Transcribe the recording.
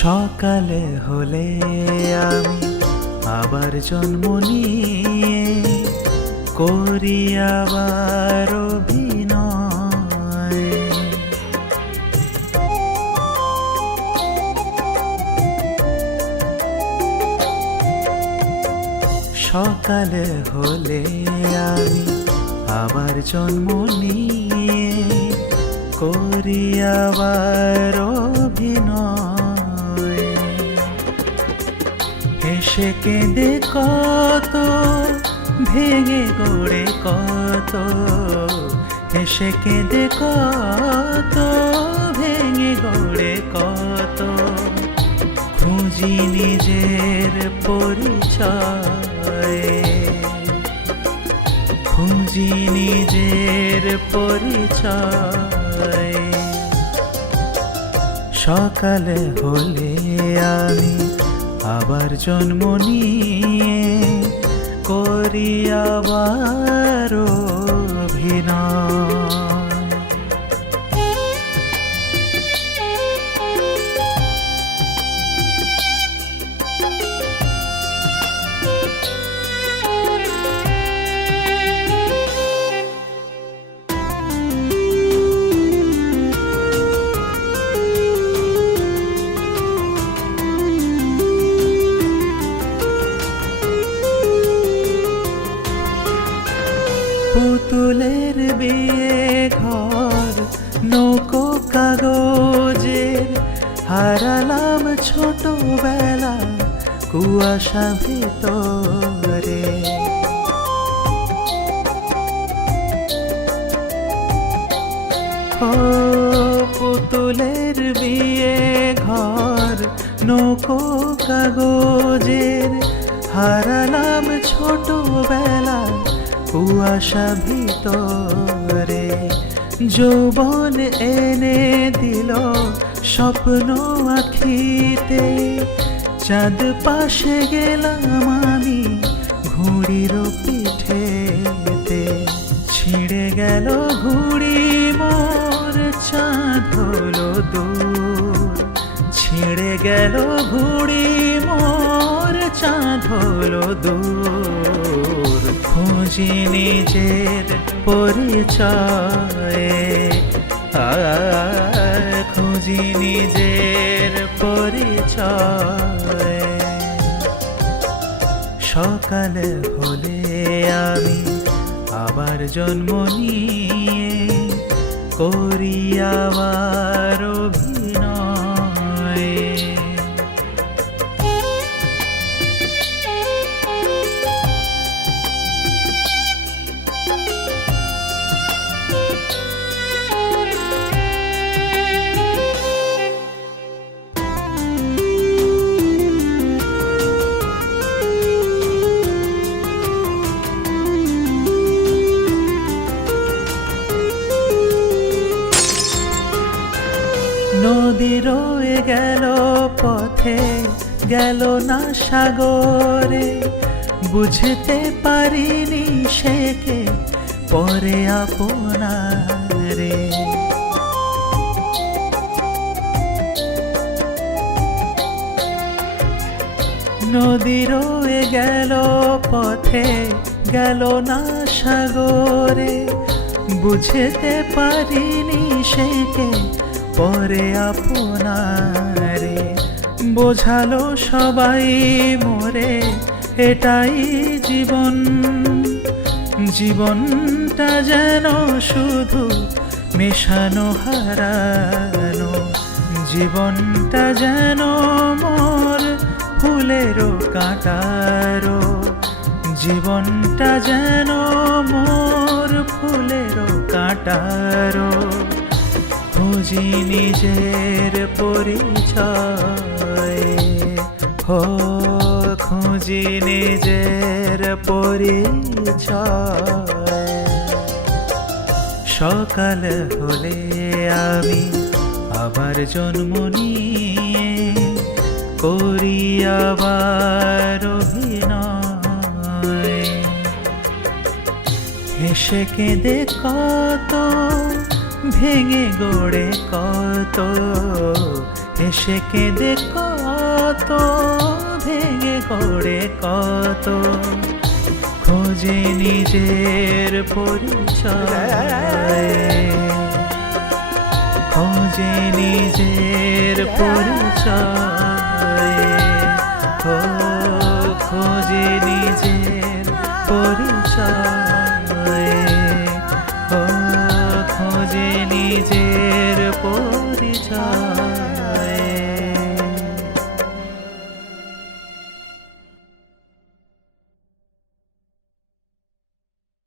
সকালে হলে আমি আবার জন্ম নিয়ে করি আবার অভিনয়। সকালে হলে আমি আবার জন্ম নিয়ে করি আবার অভিনয়। হেসে কেঁদে কত, ভেঙে গড়ে কত, হেসে কেঁদে কত, ভেঙে গড়ে কত, খুঁজি নিজের পরিচয়, খুঁজি নিজের পরিচয়। সকালে হলে আমি আবার জন্ম নিয়ে করি আবার অভিনয়। পুতুলের বিয়ে ঘর নৌকো কাগজের, হারালাম ছোটবেলা কুয়াশা ভিতরে। ও পুতুলের বিয়ে ঘর নৌকো কাগজের, হারালাম ছোটবেলা কুয়াশা ভিতরে। যৌবন এনে দিল স্বপ্ন আখিতে, চাঁদ পাশে গেলাম আমি ঘুড়ির পিঠেতে। ছিঁড়ে গেল ঘুড়ি মোর, চাঁদ হলো দূর। ছিঁড়ে গেল ঘুড়ি মোর, চাঁদ হলো দূর। খুঁজি নিজের পরিচয়, খুঁজি নিজের পরিচয়। সকালে হলে আমি আবার জন্ম নিয়ে করি আবার অভিনয়। নদী রয়ে গেল পথে, গেল না সাগরে, বুঝতে পারিনি সেকে পরে আপনারে। নদী রয়ে গেল পথে, গেল না সাগরে, বুঝতে পারিনি সেকে পরে আপনারে। বোঝালো সবাই মোরে এটাই জীবন, জীবনটা যেন শুধু মেশানো হারানো। জীবনটা যেন মোর ফুলেরও কাঁটারও, জীবনটা যেন মোর ফুলেরও কাঁটারও। খুঁজি নিজের পরিচয়, হো খুঁজি নিজের পরিচয়। সকাল হলে আমি আবার জন্ম নিয়ে করি আবার অভিনয়। হেসে কেঁদে কত, ভেঙে গড়ে কত, হেসে কেঁদে কত, ভেঙে গড়ে কত, খোঁজে নিজের পরিচয়, খোঁজে নিজের পরিচয়, ও খোঁজে নিজের পরিচয়, ও খোঁজে নিজের পরিচয়।